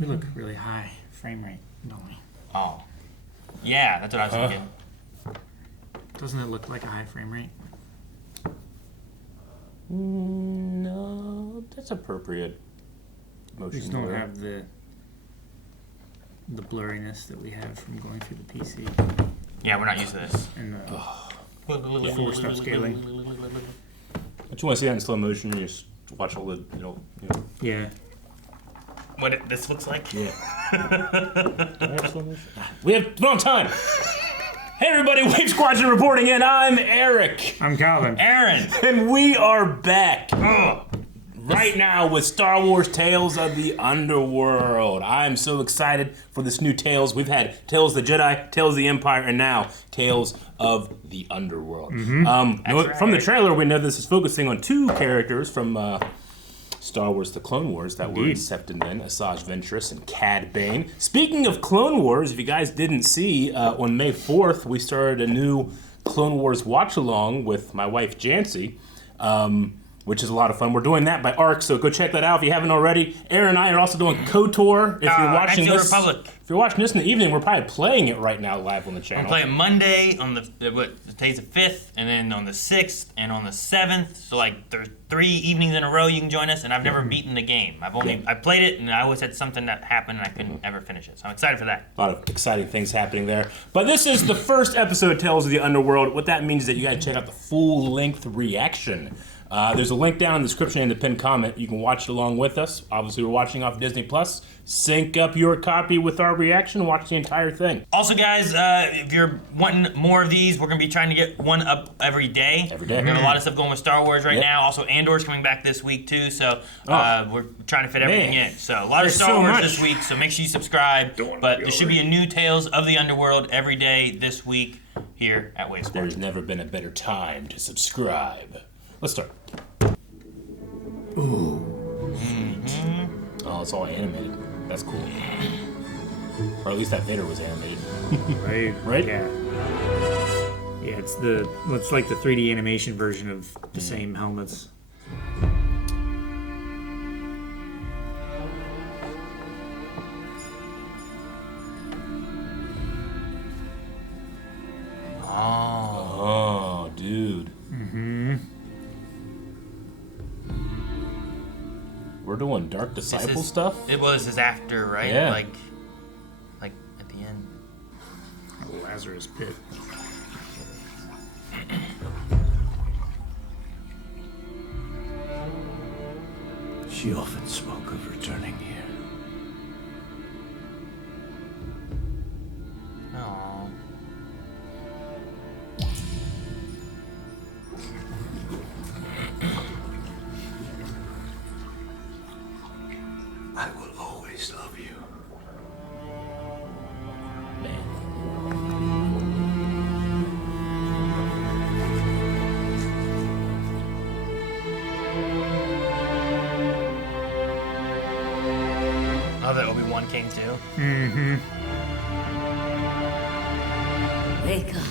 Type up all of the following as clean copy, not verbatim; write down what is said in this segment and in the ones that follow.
We look really high frame rate, don't we? Oh. Yeah, that's what I was thinking. Doesn't it look like a high frame rate? No, that's appropriate. We just don't have the blurriness that we have from going through the PC. Yeah, we're not used to this. And the forced upscaling. Don't you want to see that in slow motion? You just watch all the, Yeah. What this looks like? Yeah. Do we have slow motion? We have wrong time. Hey everybody, Wave Squadron reporting in. I'm Eric. I'm Calvin. Aaron. And we are back. Right now with Star Wars Tales of the Underworld. I'm so excited for this new Tales. We've had Tales of the Jedi, Tales of the Empire, and now Tales of the Underworld. From the trailer, we know this is focusing on two characters from Star Wars The Clone Wars that were incepted then, Asajj Ventress and Cad Bane. Speaking of Clone Wars, if you guys didn't see, on May 4th, we started a new Clone Wars watch-along with my wife, Jancy. Which is a lot of fun. We're doing that by ARC, so go check that out if you haven't already. Aaron and I are also doing KOTOR. If you're watching this, if you're watching this in the evening, we're probably playing it right now live on the channel. I'm playing Monday on today's the 5th, and then on the 6th and on the 7th. So like there's 3 evenings in a row you can join us. And I've never beaten the game. I played it, and I always had something that happened, and I couldn't ever finish it. So I'm excited for that. A lot of exciting things happening there. But this is the first episode of Tales of the Underworld. What that means is that you got to check out the full-length reaction. There's a link down in the description and the pinned comment. You can watch it along with us. Obviously, we're watching off Disney Plus. Sync up your copy with our reaction and watch the entire thing. Also, guys, if you're wanting more of these, we're going to be trying to get one up every day. Every day. We have a lot of stuff going with Star Wars right now. Also, Andor's coming back this week, too. So we're trying to fit everything in. So a lot of Star Wars this week, so make sure you subscribe. But there should be a new Tales of the Underworld every day this week here at Wave Squadron. There's never been a better time to subscribe. Let's start. Ooh. Oh, it's all animated. That's cool. Or at least that Vader was animated. Right? Yeah. Yeah, it's like the 3D animation version of the same helmets. Oh, dude. We're doing Dark Disciple stuff? It was his after, right? Yeah. Like at the end. Lazarus Pit. She often spoke of returning here. Aww. I will always love you. Oh, that Obi-Wan came too. Wake up.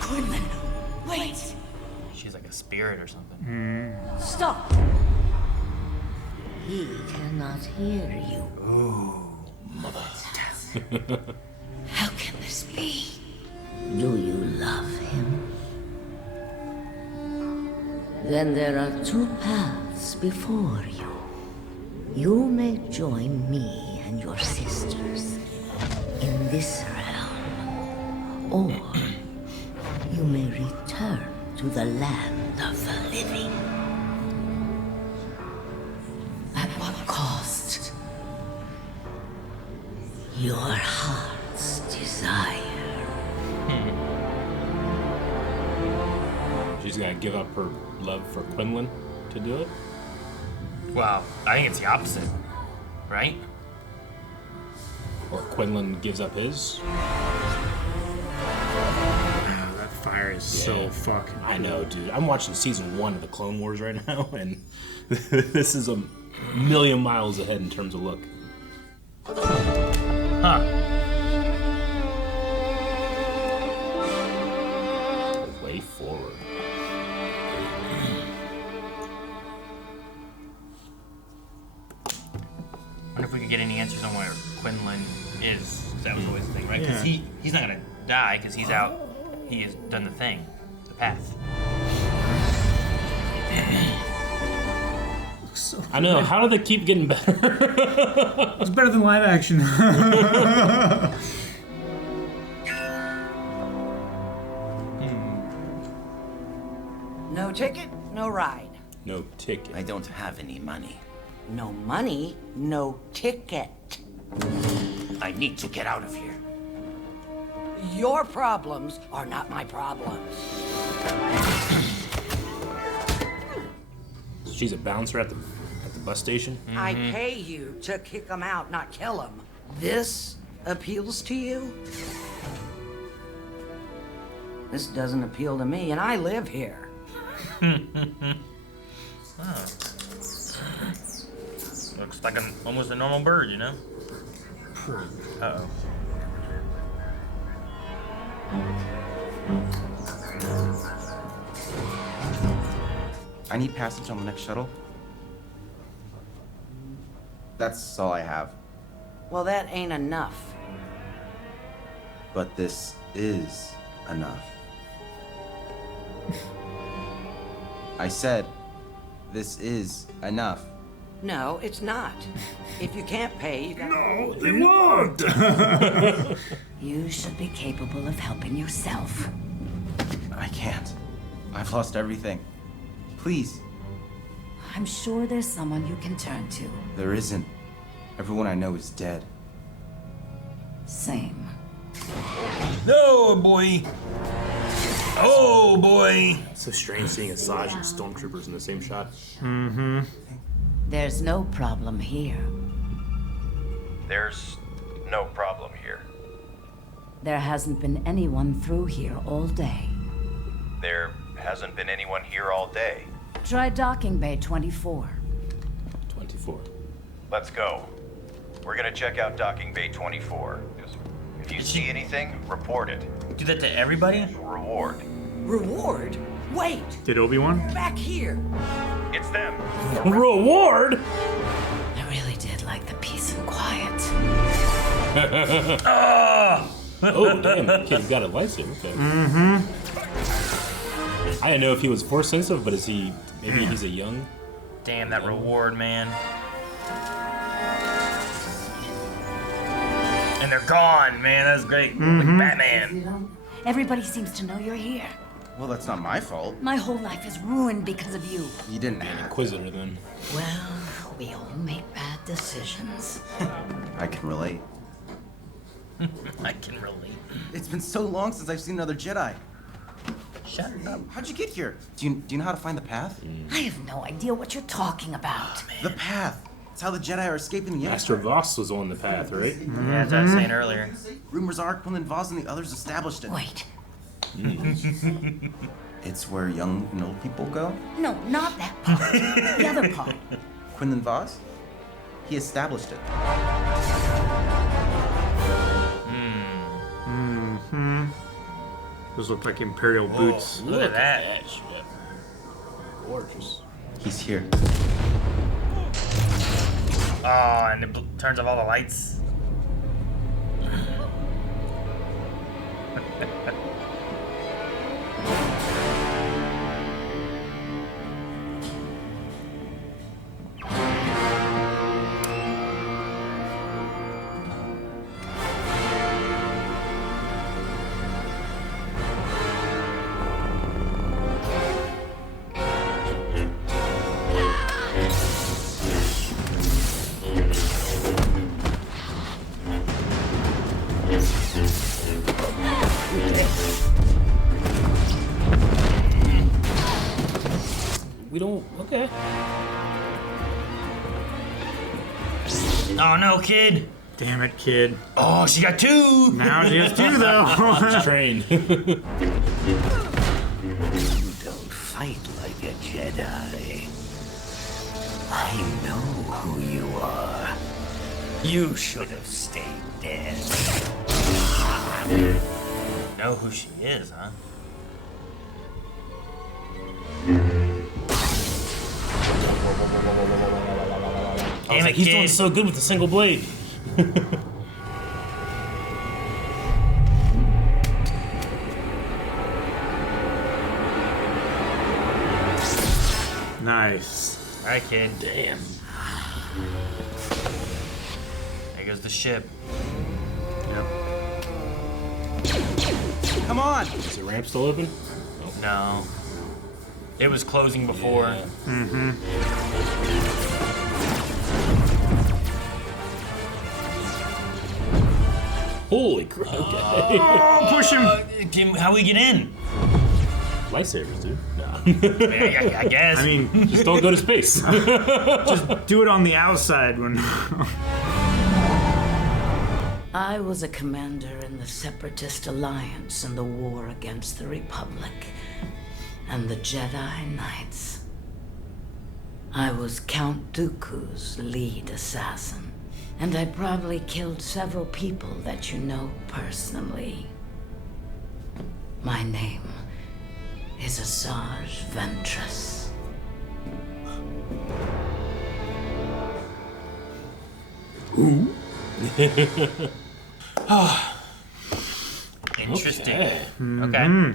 Quinlan, wait! She's like a spirit or something. Stop! He cannot hear you. Mother. How can this be? Do you love him? Then there are 2 paths before you. You may join me and your sisters in this realm, or you may return to the land of the living. At what cost? Your heart's desire. She's gonna give up her love for Quinlan to do it? Wow, I think it's the opposite, right? Or Quinlan gives up his? Wow, that fire is so fucking cool. I know, dude. I'm watching season 1 of the Clone Wars right now, and this is a million miles ahead in terms of look. Huh. Way forward. wonder if we could get any answers on where Quinlan is. 'Cause that was always the thing, right? Because Yeah. he's not gonna die because he's out. He has done the thing, the path. I know. How do they keep getting better? It's better than live action. No ticket, no ride. No ticket. I don't have any money. No money, no ticket. I need to get out of here. Your problems are not my problems. She's a bouncer at the bus station. I pay you to kick them out, not kill them. This appeals to you? This doesn't appeal to me, and I live here. Looks like almost a normal bird, you know? Uh-oh. I need passage on the next shuttle. That's all I have. Well, that ain't enough. But this is enough. I said, this is enough. No, it's not. If you can't pay, you got No, they won't. You should be capable of helping yourself. I can't. I've lost everything. Please. I'm sure there's someone you can turn to. There isn't. Everyone I know is dead. Same. No, boy. Oh, boy. It's so strange seeing Asajj and stormtroopers in the same shot. There's no problem here. There's no problem here. There hasn't been anyone through here all day. There hasn't been anyone here all day. Try docking bay 24. 24. Let's go. We're gonna check out docking bay 24. If you see anything, report it. Do that to everybody? Reward. reward. Wait, Did Obi-Wan? back here. It's them. Reward? I really did like the peace and quiet. Oh, damn, that kid's got a lightsaber. Okay. Mm-hmm. I didn't know if he was force sensitive, but is he, maybe he's a young? Damn, that reward, man. And they're gone, man. That's great. Like Batman. Everybody seems to know you're here. Well, that's not my fault. My whole life is ruined because of you. You didn't have to. Inquisitor, then. Well, we all make bad decisions. I can relate. I can relate. It's been so long since I've seen another Jedi. Shut up. How'd you get here? Do you know how to find the path? I have no idea what you're talking about. The path. It's how the Jedi are escaping the Master Empire. Voss was on the path, right? Yeah, as I was saying earlier. Rumors are Quinlan Vos and the others established it. Wait, It's where young and old people go. no, not that part. The other part. Quinlan Vos? He established it. Those look like Imperial boots. Look at that. shit. Gorgeous. He's here. Oh, and it turns off all the lights. We don't. Okay. Oh no, kid. Damn it, kid. Oh, she got two. Now she has two, though. Trained. You don't fight like a Jedi. I know who you are. You should have stayed dead. Know who she is, huh? I was like, he's doing so good with the single blade. Nice. All right, kid. Damn. There goes the ship. Yep. Come on! Is the ramp still open? No. It was closing before. Yeah. Mm-hmm. Holy crap. Okay. Oh, push him! How we get in? Lightsabers, dude. No. I guess. I mean, Just don't go to space. just do it on the outside when. I was a commander in the Separatist Alliance in the war against the Republic and the Jedi Knights. I was Count Dooku's lead assassin, and I probably killed several people that you know personally. My name is Asajj Ventress. Who? Interesting. Okay. Okay.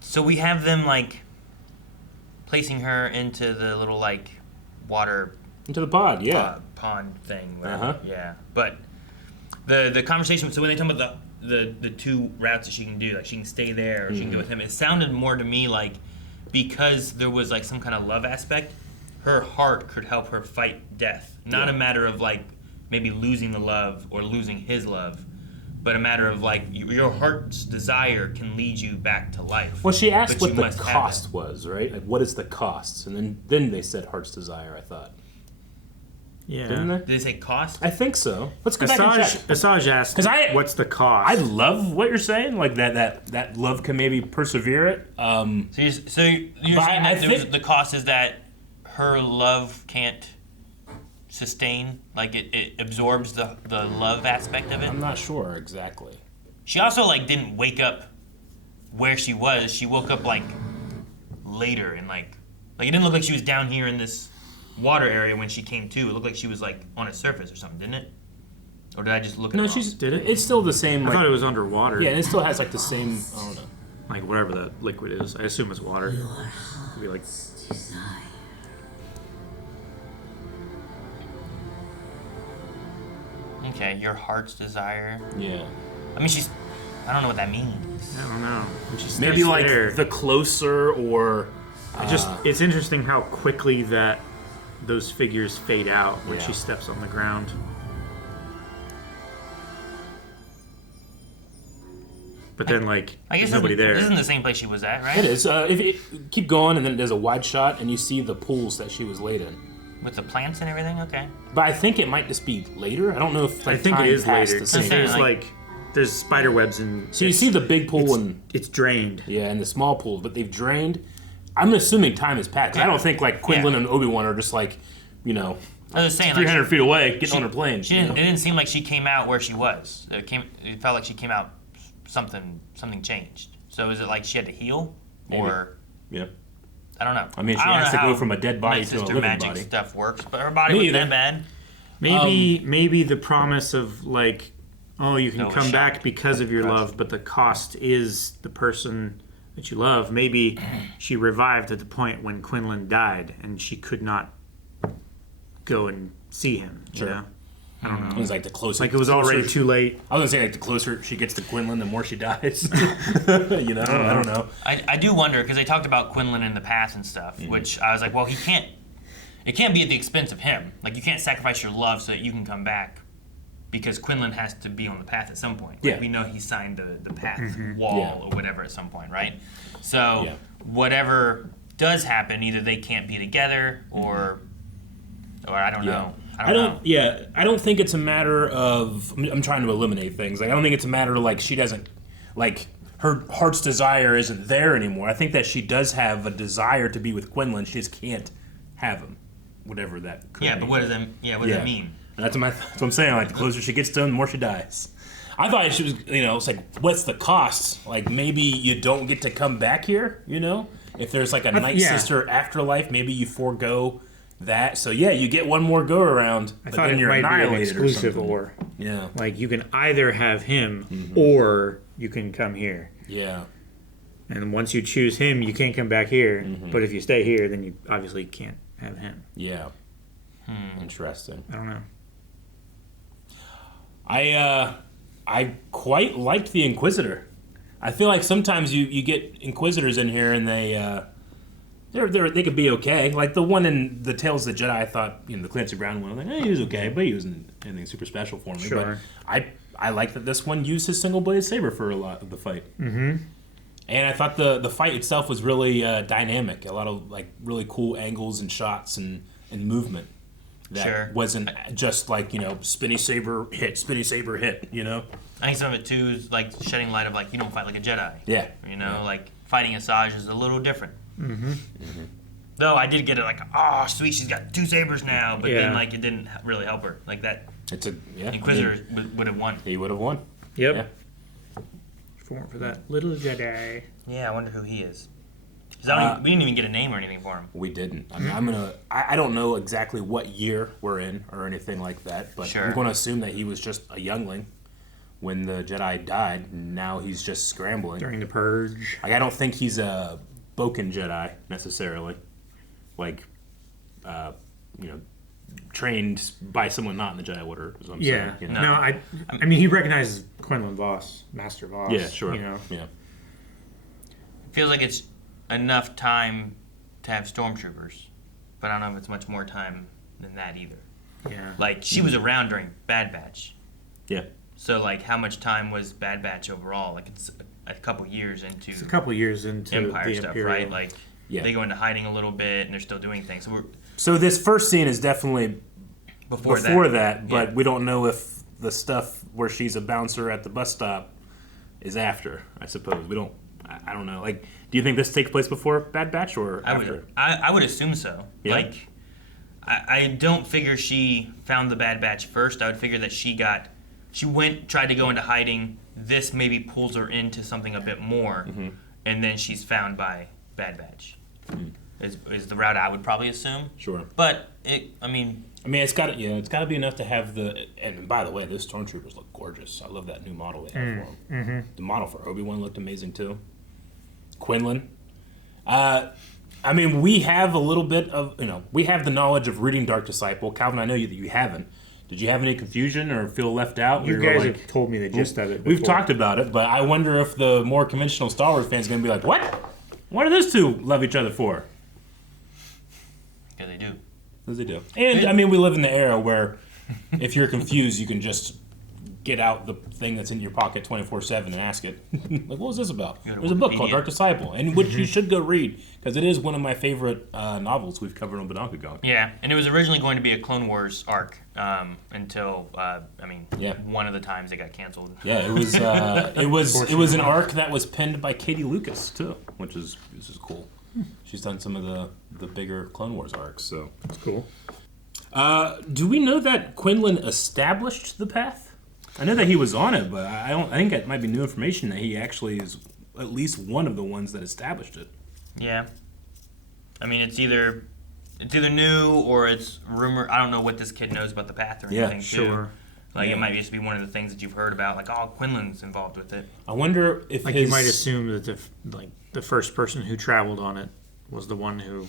So we have them like placing her into the little like water Into the pod, yeah. pond thing. Uh-huh. Yeah. But the conversation. So when they talk about the two routes that she can do, like she can stay there or she can go with him. It sounded more to me like because there was like some kind of love aspect, her heart could help her fight death. Not a matter of like maybe losing the love or losing his love, but a matter of like your heart's desire can lead you back to life. Well, she asked but you what the must have cost it. was, right? Like, what is the cost? And then they said heart's desire, I thought. Didn't Yeah. they? Did they say cost? I think so. Let's go back and check. Asajj asked, 'Cause what's the cost? I love what you're saying, like that love can maybe persevere it. So you're saying I that think- the cost is that her love can't sustain, like it absorbs the love aspect of it. I'm not sure exactly. She also like didn't wake up where she was. She woke up like later and like it didn't look like she was down here in this water area when she came to. It looked like she was like on a surface or something, didn't it? Or did I just look at No, it wrong? Did it? It's still the same. I Like, thought it was underwater. yeah, and it still has like the same. I don't know. Like whatever that liquid is. I assume it's water. It'd be like. Okay, your heart's desire. Yeah. I mean, I don't know what that means. I don't know. When she Maybe steps like there, the closer or. it's interesting how quickly that those figures fade out when Yeah. she steps on the ground. But then like I guess there's nobody there. This isn't the same place she was at, right? It is. If you keep going, and then there's a wide shot, and you see the pools that she was laid in. With the plants and everything. Okay. But I think it might just be later. I don't know if like, I think time it is passed later. the 'Cause same. there's Like- there's spider webs and So you see the big pool and it's drained. yeah, and the small pool, but they've drained. I'm assuming time has passed. 'Cause I don't think like Quinlan and Obi-Wan are just like, you know, I was saying, 300 like, feet away, getting on her plane. She you didn't, know? it didn't seem like she came out where she was. It felt like she came out something changed. So is it like she had to heal, or Yeah. I don't know. I mean, she I don't has know to go how from a dead body my to a sister living magic body. stuff works, but her body Me wasn't either. that bad. Maybe the promise of like, oh, you can No, come shock. back because of your love, but the cost is the person that you love. Maybe she revived at the point when Quinlan died, and she could not go and see him. Sure. You know? I don't know. It was like the closer. Like it was already too late. I was gonna say like the closer she gets to Quinlan, the more she dies. You know, I don't know. I do wonder because they talked about Quinlan in the past and stuff, Mm-hmm. which I was like, well, it can't be at the expense of him. Like you can't sacrifice your love so that you can come back, because Quinlan has to be on the path at some point. Like, Yeah. we know he signed the path wall Yeah. or whatever at some point, right? So Yeah. whatever does happen, either they can't be together or I don't know. I don't know. Yeah, I don't think it's a matter of. I'm trying to eliminate things. Like I don't think it's a matter of like she doesn't, like her heart's desire isn't there anymore. I think that she does have a desire to be with Quinlan. She just can't have him, whatever that could Yeah, be. but what does that mean? And that's what I'm saying. Like the closer she gets to him, the more she dies. I thought she was, it's like, what's the cost? Like maybe you don't get to come back here. If there's like a night yeah. sister afterlife, maybe you forego, that. So yeah, you get one more go around. I but thought then it you're might be an annihilated exclusive or. or. Yeah. Like, you can either have him or you can come here. Yeah. And once you choose him, you can't come back here. But if you stay here, then you obviously can't have him. Yeah. Interesting. I don't know. I quite liked the Inquisitor. I feel like sometimes you get Inquisitors in here and they could be okay. Like the one in the Tales of the Jedi, I thought, the Clancy Brown one, I was like, he was okay, but he wasn't anything super special for me. Sure. But I like that this one used his single blade saber for a lot of the fight. Mm-hmm. And I thought the fight itself was really dynamic. A lot of like really cool angles and shots and movement. That wasn't just like, spinny saber hit, I think some of it too is like shedding light of like, you don't fight like a Jedi. Yeah. Like fighting Asajj is a little different. Though I did get it like, oh sweet, she's got 2 sabers now, but then like it didn't really help her. Like that Inquisitor would have won. He would have won. Yep. Yeah. For that little Jedi. Yeah, I wonder who he is. We didn't even get a name or anything for him. We didn't. I mean, I don't know exactly what year we're in or anything like that, but I'm going to assume that he was just a youngling when the Jedi died, and now he's just scrambling. During the Purge. Like, I don't think he's a Boken Jedi, necessarily. Like, trained by someone not in the Jedi Order, is what I'm saying. No, I mean, he recognizes Quinlan Voss, Master Voss. Yeah, sure. Yeah. Feels like it's enough time to have stormtroopers, but I don't know if it's much more time than that either. Yeah. Like, she was around during Bad Batch. Yeah. So, like, how much time was Bad Batch overall? Like, it's a couple years into... It's a couple years into Empire the stuff, Imperial. right? Like, they go into hiding a little bit, and they're still doing things. So this first scene is definitely before that, but we don't know if the stuff where she's a bouncer at the bus stop is after, I suppose. I don't know. Like, do you think this takes place before Bad Batch or after? I would assume so. Yeah. Like, I don't figure she found the Bad Batch first. I would figure that she tried to go into hiding. This maybe pulls her into something a bit more, and then she's found by Bad Batch. Is the route I would probably assume. Sure. But I mean, it's got to be enough to have the. And by the way, those stormtroopers look gorgeous. I love that new model they have for them. The model for Obi-Wan looked amazing too. Quinlan. I mean, we have a little bit of we have the knowledge of reading Dark Disciple. Calvin, I know that you haven't. Did you have any confusion or feel left out? You guys have told me the gist of it before. We've talked about it, but I wonder if the more conventional Star Wars fans are going to be like, what? What do those two love each other for? Yeah, they do. As they do. And, I mean, we live in the era where if you're confused, you can just get out the thing that's in your pocket 24/7 and ask it. Like, what was this about? There's a book called Dark Disciple, and which you should go read, because it is one of my favorite novels we've covered on Badonka. Yeah, and it was originally going to be a Clone Wars arc until, one of the times it got canceled. Yeah, it was an arc that was penned by Katie Lucas, too, which is cool. She's done some of the bigger Clone Wars arcs, so that's cool. Do we know that Quinlan established the path? I know that he was on it, but I think it might be new information that he actually is at least one of the ones that established it. Yeah. I mean, it's either new or it's rumor. I don't know what this kid knows about the path or anything. Yeah, sure. Like, it might just be one of the things that you've heard about, like, oh, Quinlan's involved with it. I wonder if you might assume that the first person who traveled on it was the one who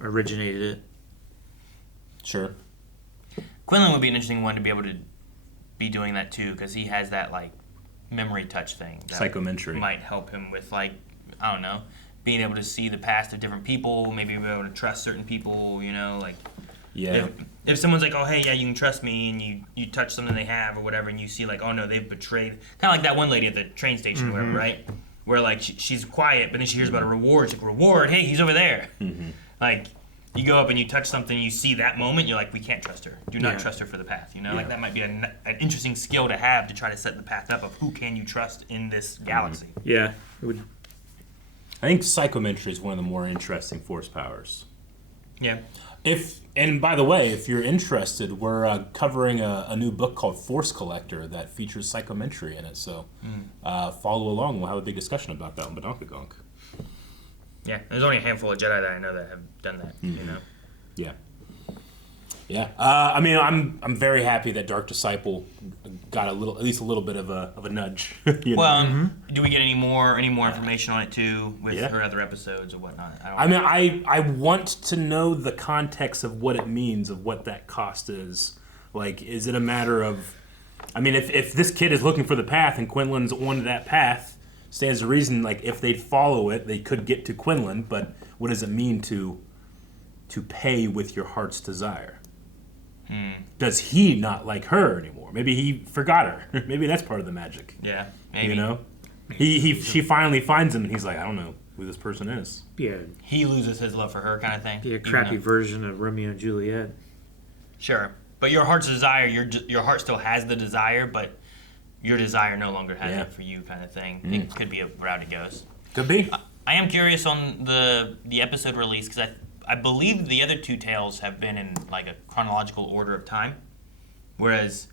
originated it. Sure. Quinlan would be an interesting one to be able to be doing that too, because he has that like memory touch thing. That Psychometry might help him with, like, I don't know, being able to see the past of different people, maybe be able to trust certain people. Like. Yeah. If someone's like, oh, hey, yeah, you can trust me, and you touch something they have or whatever, and you see, like, oh, no, they've betrayed. Kind of like that one lady at the train station or whatever, right? Where, like, she's quiet, but then she hears about a reward. She's like, reward? Hey, he's over there. Like, you go up and you touch something, you see that moment, you're like, we can't trust her. Do not trust her for the path, Like, that might be an interesting skill to have to try to set the path up of who can you trust in this galaxy. Yeah. It would. I think psychometry is one of the more interesting force powers. Yeah. And by the way, if you're interested, we're covering a new book called Force Collector that features psychometry in it. So follow along. We'll have a big discussion about that on Badonka. Yeah, there's only a handful of Jedi that I know that have done that. Yeah. Yeah. I mean, I'm very happy that Dark Disciple got at least a little bit of a nudge. You know? Do we get any more information on it too with her other episodes or whatnot? I want to know the context of what it means, of what that cost is. Like, is it a matter of, I mean, if this kid is looking for the path and Quinlan's on that path, stands to reason, like, if they'd follow it, they could get to Quinlan, but what does it mean to pay with your heart's desire? Does he not like her anymore? Maybe he forgot her. Maybe that's part of the magic. Yeah, maybe. You know? She finally finds him and he's like, I don't know who this person is. Yeah. He loses his love for her kind of thing. Be a crappy version of Romeo and Juliet. Sure. But your heart's desire, your heart still has the desire, but your desire no longer has it for you kind of thing. It could be a route it goes. Could be. I am curious on the episode release because I believe the other two tales have been in like a chronological order of time, whereas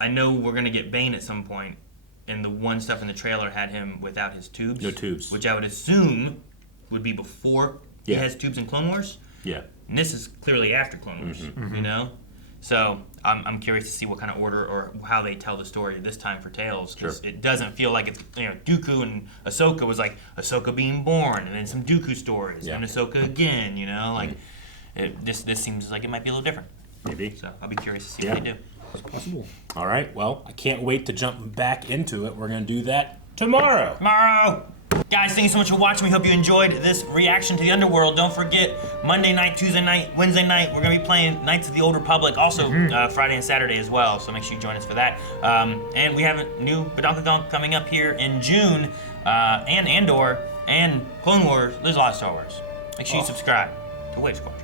I know we're gonna get Bane at some point, and the one stuff in the trailer had him without his tubes. No tubes. Which I would assume would be before he has tubes in Clone Wars. Yeah. And this is clearly after Clone Wars, you know? So I'm curious to see what kind of order or how they tell the story this time for Tales. Because it doesn't feel like it's, Dooku and Ahsoka was like Ahsoka being born and then some Dooku stories and Ahsoka again, you know? Like, this seems like it might be a little different. Maybe. So I'll be curious to see what they do. It's possible. All right, well, I can't wait to jump back into it. We're going to do that tomorrow. Guys, thank you so much for watching. We hope you enjoyed this reaction to the Underworld. Don't forget, Monday night, Tuesday night, Wednesday night, we're going to be playing Knights of the Old Republic. Also, Friday and Saturday as well, so make sure you join us for that. And we have a new Badonkadonk coming up here in June, and Andor, and Clone Wars. There's a lot of Star Wars. Make sure you subscribe to Wave Squadron.